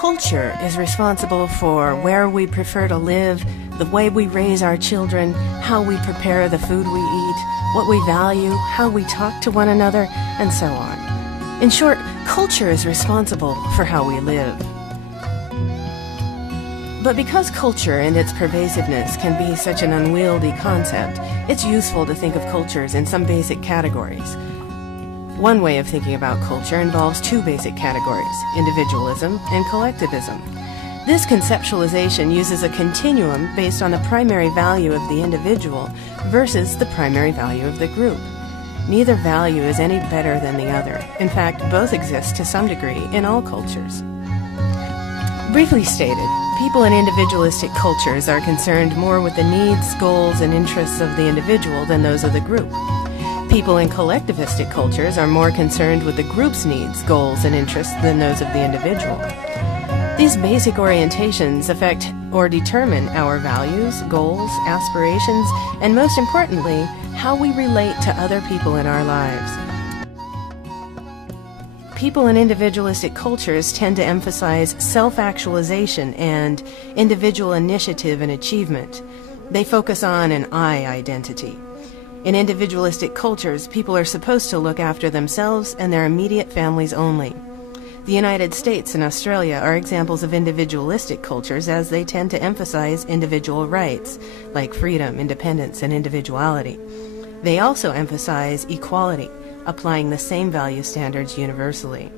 Culture is responsible for where we prefer to live, the way we raise our children, how we prepare the food we eat, what we value, how we talk to one another, and so on. In short, culture is responsible for how we live. But because culture and its pervasiveness can be such an unwieldy concept, it's useful to think of cultures in some basic categories. One way of thinking about culture involves two basic categories, individualism and collectivism. This conceptualization uses a continuum based on the primary value of the individual versus the primary value of the group. Neither value is any better than the other. In fact, both exist to some degree in all cultures. Briefly stated, people in individualistic cultures are concerned more with the needs, goals, and interests of the individual than those of the group. People in collectivistic cultures are more concerned with the group's needs, goals, and interests than those of the individual. These basic orientations affect or determine our values, goals, aspirations, and most importantly, how we relate to other people in our lives. People in individualistic cultures tend to emphasize self-actualization and individual initiative and achievement. They focus on an I identity. In individualistic cultures, people are supposed to look after themselves and their immediate families only. The United States and Australia are examples of individualistic cultures as they tend to emphasize individual rights, like freedom, independence, and individuality. They also emphasize equality, applying the same value standards universally.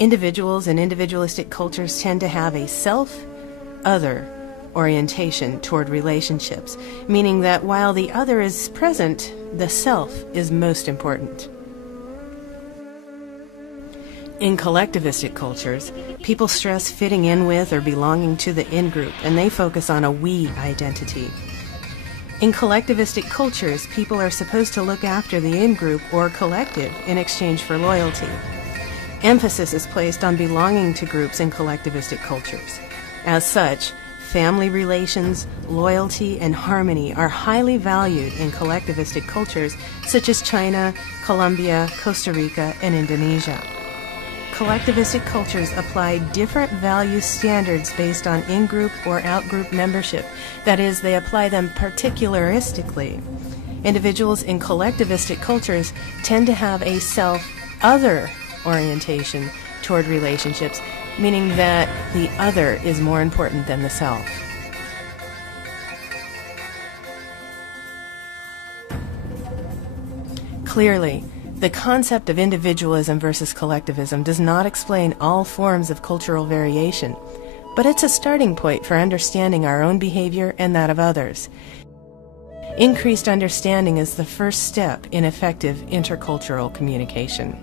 Individuals in individualistic cultures tend to have a self-other orientation toward relationships, meaning that while the other is present, the self is most important. In collectivistic cultures, people stress fitting in with or belonging to the in-group, and they focus on a we identity. In collectivistic cultures, people are supposed to look after the in-group or collective in exchange for loyalty. Emphasis is placed on belonging to groups in collectivistic cultures. As such, family relations, loyalty, and harmony are highly valued in collectivistic cultures such as China, Colombia, Costa Rica, and Indonesia. Collectivistic cultures apply different value standards based on in-group or out-group membership. That is, they apply them particularistically. Individuals in collectivistic cultures tend to have a self-other orientation toward relationships, meaning that the other is more important than the self. Clearly, the concept of individualism versus collectivism does not explain all forms of cultural variation, but it's a starting point for understanding our own behavior and that of others. Increased understanding is the first step in effective intercultural communication.